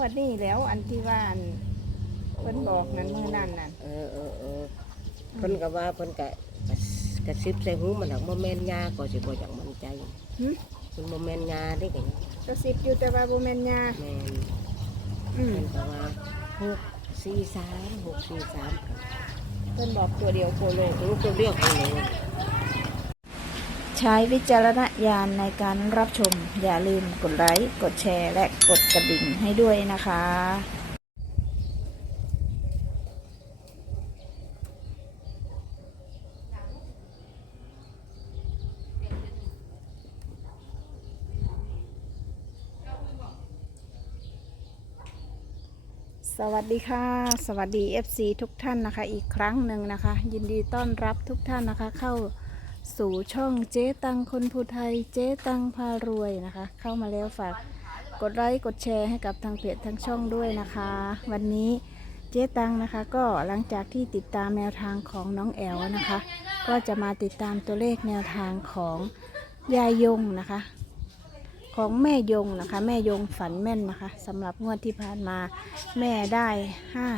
วดนี้แล้วอันที่ว่าอันเพิ่นบอกนั้นมือนั่นนั่นเออเออเออเพิ่นก็ว่าเพิ่นก็กระกระซิบใส่หูมันหักบ่แม่นยาก็สิบ่อยากมั่นใจหึมันบ่แม่นยาเด้ก็ยังกระซิบอยู่แต่ว่าบ่แม่นยาแม่นอืมเพิ่นก็ว่าหกสี่สามหกสี่สามเพิ่นบอกตัวเดียวโคโลรู้ตัวเรียกไปเลย ใช้วิจารณญาณในการรับชม อย่าลืมกดไลค์ กดแชร์ และกดกระดิ่งให้ด้วยนะคะ สวัสดีค่ะ สวัสดี FC ทุกท่านนะคะ อีกครั้งหนึ่งนะคะ ยินดีต้อนรับทุกท่านนะคะเข้า สู่ช่องเจ๊ตังคนภูไทยเจ๊ตังพารวยนะคะ เข้ามาแล้วฝากกดไลค์กดแชร์ให้กับทางเพจทางช่องด้วยนะคะ วันนี้เจ๊ตังนะคะก็หลังจากที่ติดตามแนวทางของน้องแอลนะคะ ก็จะมาติดตามตัวเลขแนวทางของยายยงนะคะ ของแม่ยงนะคะ แม่ยงฝันแม่นนะคะสำหรับงวดที่ผ่านมาแม่ได้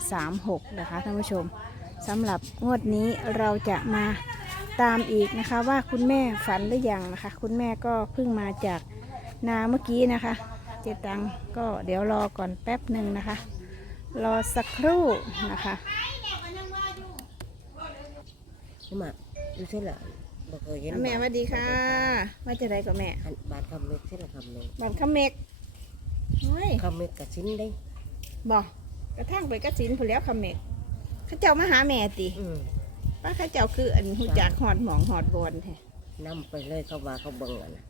536 นะคะท่านผู้ชมสำหรับงวดนี้เราจะมา ตามอีกนะคะ ว่าคุณแม่ฝันหรือยังนะคะ คุณแม่ก็เพิ่งมาจากนาเมื่อกี้นะคะ เจตังก็เดี๋ยวรอก่อนแป๊บหนึ่งนะคะ รอสักครู่นะคะใช่ไหมดูเส้นละบ่เคยเห็นแม่สวัสดีค่ะว่าจะได้กับแม่อันบาทคำเม็ดเส้นละคำหนึ่งบันขมเมกเฮ้ยคำเม็ดกับชิ้นได้บอกกระทั่งไปกระสินผู้แล้วขมเมกเข้าเจ้ามาหาแม่ติอืม ป้าเข้าเจ้าคืออันหูจากหอดหมองหอดบอลแท้นํไปเลยเขาว่าเขาเบิ่งอะนะ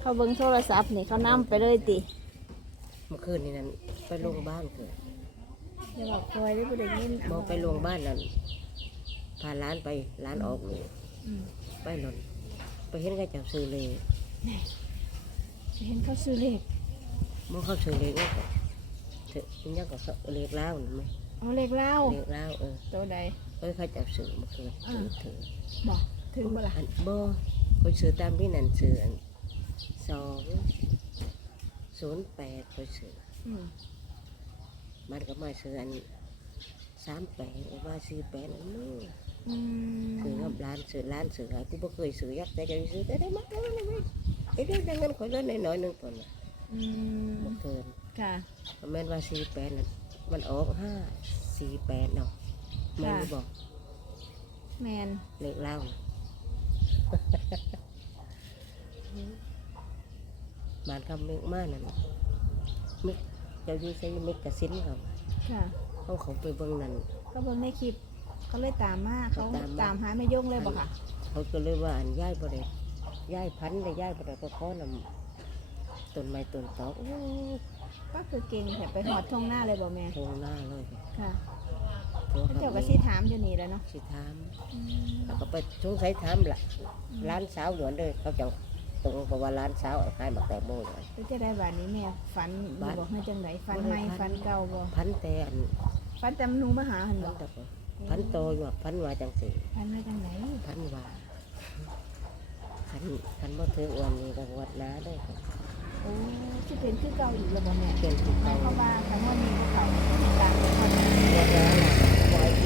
เขาเบิ่งโทรศัพท์นี่เขานํไปเลยติเมื่อคืนนี่นั่นไปโรงพยาบาลเกิดอย่าบอกคอยได้บ่ได้ยินมองไปโรงพยาบาลนั่นพาร้านไปร้านออกนี่อืมไปหล่นไปเห็นเขาจับซื้อเลยเห็นเขาซื้อเลขมองเขาซื้อเลยก็เถอะมันยังก็เล็กแล้วนี่ไหมเอาเลขเล่าเล็กแล้วเออตัวใด เอ้ยเขาจับซื้อเมื่อคืนถือถือบอกถึงบ่ล่ะอันบ่เขาซื้อตามที่นั่นซื้ออันสองศูนย์แปดเขาซื้ออืมมันก็มาซื้ออันสามแปดว่าซื้อแปดอันนู้นอืมซื้อกับร้านซื้อร้านซื้ออะไรกูบ่เคยซื้อยักแต่จะซื้อแต่ได้มากแล้วนะไม่ไอ้เรื่องดังนั้นขอเล่นน้อยๆหนึงก่อนนะอืมบ่เกินค่ะก็แม่นว่าสี่แปดนั่นมันออกห้าสี่แปดเนาะ แม่นบ่บอกแมนเลขเล่าน่ะบ้านคำเมกมากนั่นน่ะมิกเจ้าอยู่ใส่มิกกระสินเขาค่ะเขาเขาไปเบิ่งนั่น ก็เบิ่งในคลิปเขาเลยตามมาเขาตามมา ตามหาแม่ยงเลยบ่ค่ะ เขาก็เลยว่าอันย้ายบ่ได้ย้ายพันธุ์ได้ย้ายบ่ได้ก็ขอนำต้นไม้ต้นตอกโอ้ก็คือเก่งแถไปหอดทงหน้าเลยบ่แม่โทงหน้าเลยค่ะตัวเขาเจ้าก็สิถามอยู่นี่แหล้วเนาะสิถามอืมแล้วก็ไปสงสัยถามล่ะร้านสาวหลวนเลยเขาจังตรงกับว่าร้านสาวขายหมักแตงโมเลย แล้วจะได้บาดนี้แม่ฝันอยู่บาดบอกให้จังไดฝันใหม่บ่ได้ฝัฝันนเก่าบ่พันแต่อันฝันจำหนูมาหาหันพับ่นแต่ก็พันโตอยู่อะพันว่าจังสิฝันมาจังไหนพันว่าพันพันบ่ถืออ้วนนี่ก็วัดน้าเด้วยโอ้สิเป็นคือเก่าอีกแล้วบ่แม่เป็นที่หมาเขายความว่าคำว่ามีภูเขาติดตามไปหมดนะวัดน้าล่ะบ่อยเ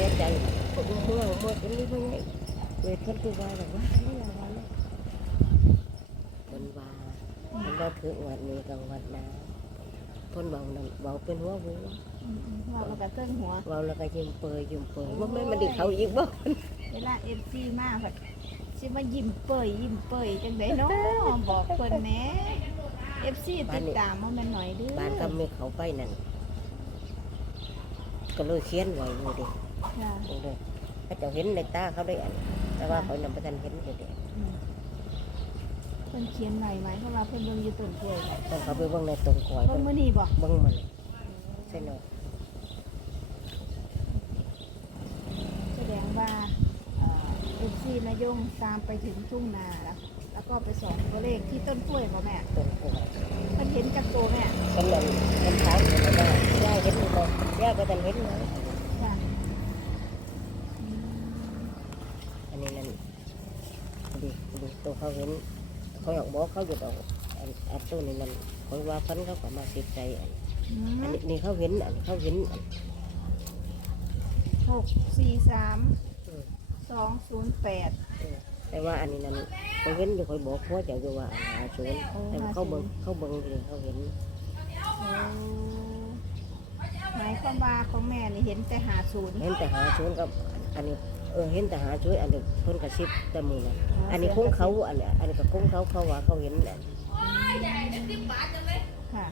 สียใจผมเมื่อเมื่อกันนี้เมื่อไงเวทคนตัวว่าแบบว่านี่ละวันนี้คนว่ามันบ่าถืออ้วนนี่ก็วัดน้าคนเบานั่นเบาเป็นหัวหัวอืมๆเราก็เติ้งหัวเบาแล้วก็ยิ้มเปยยิ้มเปยว่าไม่มันดีเขาอีกบ่เวลาเอฟซีมาผัดสิมายิ้มเปยยิ้มเปยจังไดเนาะบอกเพิ่นแหน่เอฟซีติดตามมาแม่นหน่อยด้อบ้านก็ไม่เขาไปนั่นก็เลยเขียนไว้เลยด็ก ค่ะเลยเขาเจะเห็นในตาเขาได้อันแต่ว่าเขานำไปทันเห็นอยู่เด็กอืมเพิ่นเขียนไว้ไหมเพราะว่าเพิ่นเบิ่งอยู่ต้นกล้วยค่ะต้องเขาไปเบิ่งในตรงกอยเบิ่งมื้อนี้บ่เบิ่งมันใช่เนาะแสดงว่าเอฟซีนายงตามไปถึงทุ่งนาแล้ว แล้วก็ไปสอนตัวเลขที่ต้นกล้วยบ่แม่ตรงกอยเพิ่นเห็นกับตัวแม่ กำลังเห็นเขาอยู่นะว่าย่าเห็นอยู่บ่ย่าไปทันเห็นเลย ค่ะอืม อันนี้นั่นดีดี ตัวเขาเห็นเขาอยากบอกเขาอยู่ดอกอันอันตัวนี้นั่นเขาว่าพันเขาก็มาสิใจอันอือันมนี้นี่เขาเห็นอันเขาเห็นอันหกสี่สามอืมสองศูนย์แปดเออแต่ว่าอันนี้นั่นเขาเห็นอยู่คอยบอกพ่อเจ้าอยู่ว่าหาศูนย์แต่ว่าเขาเบิ่งเขาเบิ่งเลยเขาเห็นหมายความว่าของแม่นี่เห็นแต่หาศูนย์เห็นแต่หาศูนย์กับอันนี้ เออเห็นแต่หาศูนย์อันนี้เพิ่นกระซิบแต่มือนะอันนี้คงเขาอันนี้อันนี้ก็คงเขาเขาว่าเขาเห็นอันค่ะ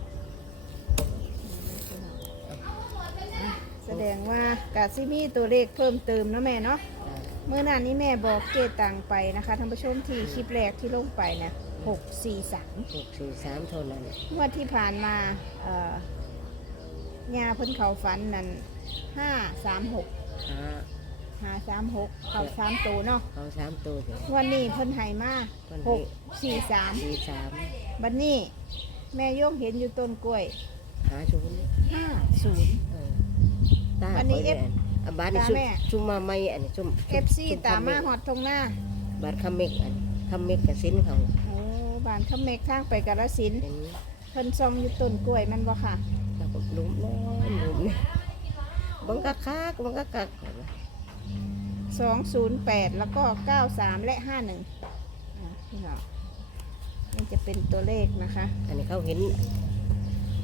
อะ แสดงว่ากาซิมีตัวเลขเพิ่มเติมเนาะแม่เนาะอ่าเมื่อนั้นนี้แม่บอกเกตังไปนะคะท่านผู้ชมที่คลิปแรกที่ลงไปนะหกสี่สามหกสี่สามเท่านั้นงวดที่ผ่านมาเอ่อยาเพิ่นเขาฝันนั่นห้าสามหก หาห้าสามหกเขาสามตัวเนาะเขาสามตัวเดียวงวันนี้เพิ่นให้มาเพิ่นหให้กสี่สามสี่สามบัดนี้ แม่โย่งเห็นอยู่ต้นกล้วยหาศูนย์ห้าศูนย์ เออตาอันนี้ข่ย F ยอันบาทนี่ซุ่มตาแม่ซุ่มมาไม่อันนี้ซุ่มเอฟซีซุ่ตามมาคำหเกอดตรงหน้าบาทคำเมกอันคำเมกกับสินเขาโอ้บ้านขเมกทางไปกาลสินธุ์เป็นเพิ่นซองอยู่ต้นกล้วยแมันบ่ค่ะ แล้วก็หลุมน้อยหลุมนี่บังกักคักบังกักคัก สองศูนย์แปดแล้วก็เก้าสามและห้าหนึ่งพี่น้องนี่จะเป็นตัวเลขนะคะ อันนี้เขาเห็น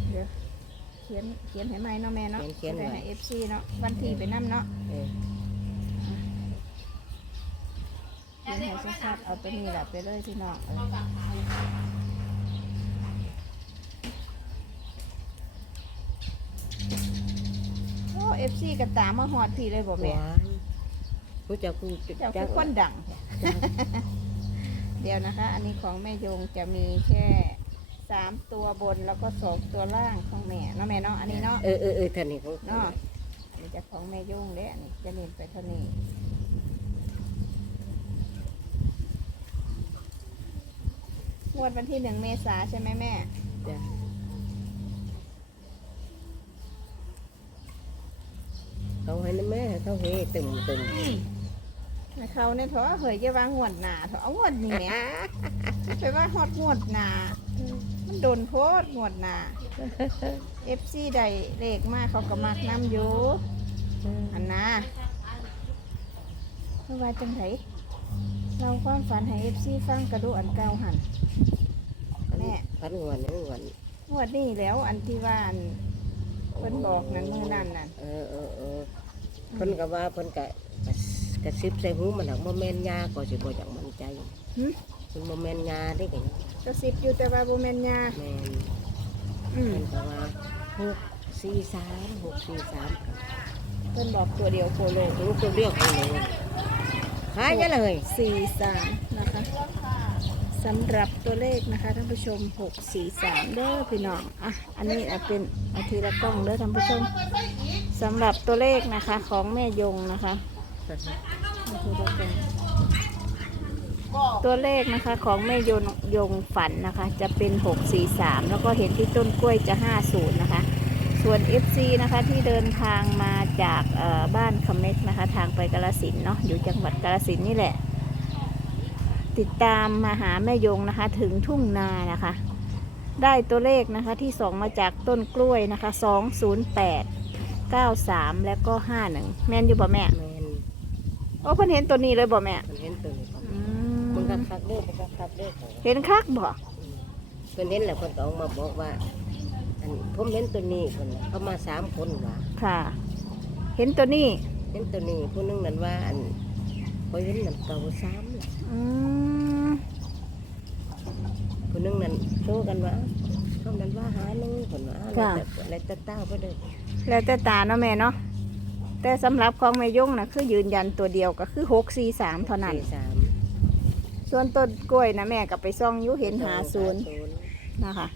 เดี๋ยวเขียนเขียนให้ไหมเนาะแม่เนาะเขียนเขียนไว้ให้เอฟซีเนาะวันที่ไปนั่เนาะเออเขียนให้ชัดๆเอาตัวนี้แหละไปเลยพี่น้องเออโอ้เอฟซีก็ตามมาหอดพี่เลยบอกหแม่ วานผู้เจ้าผู้เจ้าคือคนดัง เดี๋ยวนะคะ อันนี้ของแม่ยงจะมีแค่สามตัวบนแล้วก็สองตัวล่างของแม่เนาะแม่เนาะอันนี้เนาะเออเออเออท่านนี่เขาเนาะอันนี้จะของแม่ยงเด้อันนี้จะเน้นไปเท่านี้งวดวันที่หนึ่งเมษาใช่ไหมแม่จ้ะเขาให้นะแม่เขาเฮตึมตึม นะเขาเนี่ยเถอะเฮยจะว่างวดหนาเถอะเอางวดนี้แหม่ไปว่าฮอดงวดหนามันโดนโพดงวดหนาเอฟซีใดเลขมากเขาก็มักน้ำอยู่อันนะไม่ว่าจังไถเราความฝันให้เอฟซีฟังกระดูอันเก่าหันแม่พันงวนนี่งวนงวดนี้แล้วอันที่ว่าอันเพิ่นบอกนั้นมือนั่นน่ะเออเออเออเพิ่นก็ว่าเพิ่นก็ กระซิบใส่หูมันหักโมเมนยาก็สิบ่จักมั่นใจหึ มันโมเมนยาได้กันกระซิบอยู่แต่ว่าโบแมนยาแม่นอืมเพิ่นก็ว่าหกสี่สามหกสี่สามเพิ่นบอกตัวเดียวโคโลถึงตัวเรียกคนเลยขายยังเลยสี่สามนะคะสำหรับตัวเลขนะคะท่านผู้ชมหกสี่สามเด้อพี่น้องอะอันนี้อะเป็นอาทีละกล้องเด้อท่านผู้ชมสำหรับตัวเลขนะคะของแม่ยงนะคะ ตัวเลขนะคะของแม่ยงยงฝันนะคะ จะเป็นหกสี่สามแล้วก็เห็นที่ต้นกล้วยจะห้าศูนย์นะคะ ส่วน FC นะคะที่เดินทางมาจากบ้านคำเม็กนะคะ ทางไปกาลสินเนาะอยู่จังหวัดกาลสินนี่แหละ ติดตามมาหาแม่ยงนะคะ ถึงทุ่งนานะคะ ได้ตัวเลขนะคะที่ส่งมาจากต้นกล้วยนะคะ 208 93 แล้วก็ 51 แม่นอยู่บ่แม่แม่ โอ้เพิ่นเห็นตัวนี้เลยบ่แม่เพิ่นเห็นตัวนี้ก่อนอืมันก็มคักเด้อมันก็คักเด้อเขาเห็นคักบ่เพิ่นเห็นแล้วเพิ่นก็ออกมาบอกว่า อันผมเห็นตัวนี้เพิ่นน่ะเขามาสามคนว่าค่ะ เห็นตัวนี้ เห็นตัวนี้ผู้หนึงนั่นว่า อันเขาเห็นนั่นเก่าสามน่ะอืมผู้หนึงนั่นโชว์กันว่าเขานั้นว่าหาหนึงเพิ่นว่าแล้วแต่แล้วแต่เต้าเพิ่นเด้อแล้วแต่ตาเนาะแม่เนาะ แต่สำหรับของแม่ยงนะคือยืนยันตัวเดียวก็คือ643เท่านั้น สี่สามส่วนต้นกล้วยนะแม่กับไปซ่องอยุเห็นหาศูนย์ย์นะคะ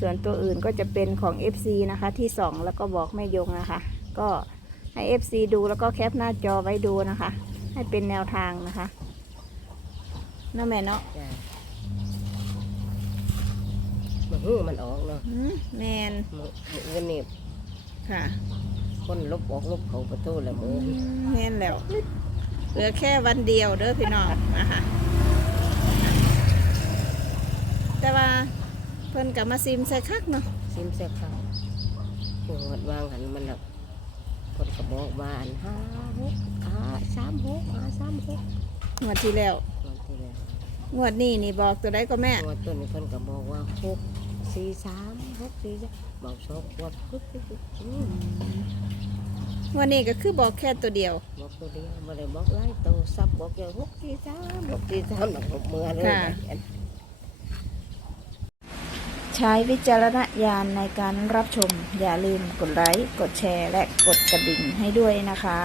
ส่วนตัวอื่นก็จะเป็นของ FC นะคะ ที่สองแล้วก็บอกแม่ยงนะคะ ก็ให้ FC ดูแล้วก็แคปหน้าจอไว้ดูนะคะ ให้เป็นแนวทางนะคะเนาะแม่เนาะจ้ะมันหูมันออกเนาะอืมแมน มือมือกันนี่ค่ะ คนลบออกลบเขาประตูแล้วมือือมแมนแล้ว เหลือแค่วันเดียวเด้อพี่น้องนะคะแต่ว่าเพิ่นกับมาซิมใส่คักเนาะซิมเสียข้าวปวดวางหันมันแบบคนก็บอกว่าอันห้าหกห้าสามหกห้าสามหกงวดที่แล้ววันที่แล้วงวดนี้นี่บอกตัวใดก็แม่งวดต้นนี้เพิ่นก็บอกว่าหกสี่สามหกสี่สาม บอกสองขวบปึ๊บปึ๊บปึ๊บอืมงวดนี้ก็คือบอกแค่ตัวเดียว บอกตัวเดียวบ่ได้บอกหลายตัวซับบอกอย่างหกสี่สามหกสี่สามหนักหกเมื่อเลยค่ะใช้วิจารณญาณในการรับชม อย่าลืมกดไลค์ กดแชร์ และกดกระดิ่งให้ด้วยนะคะ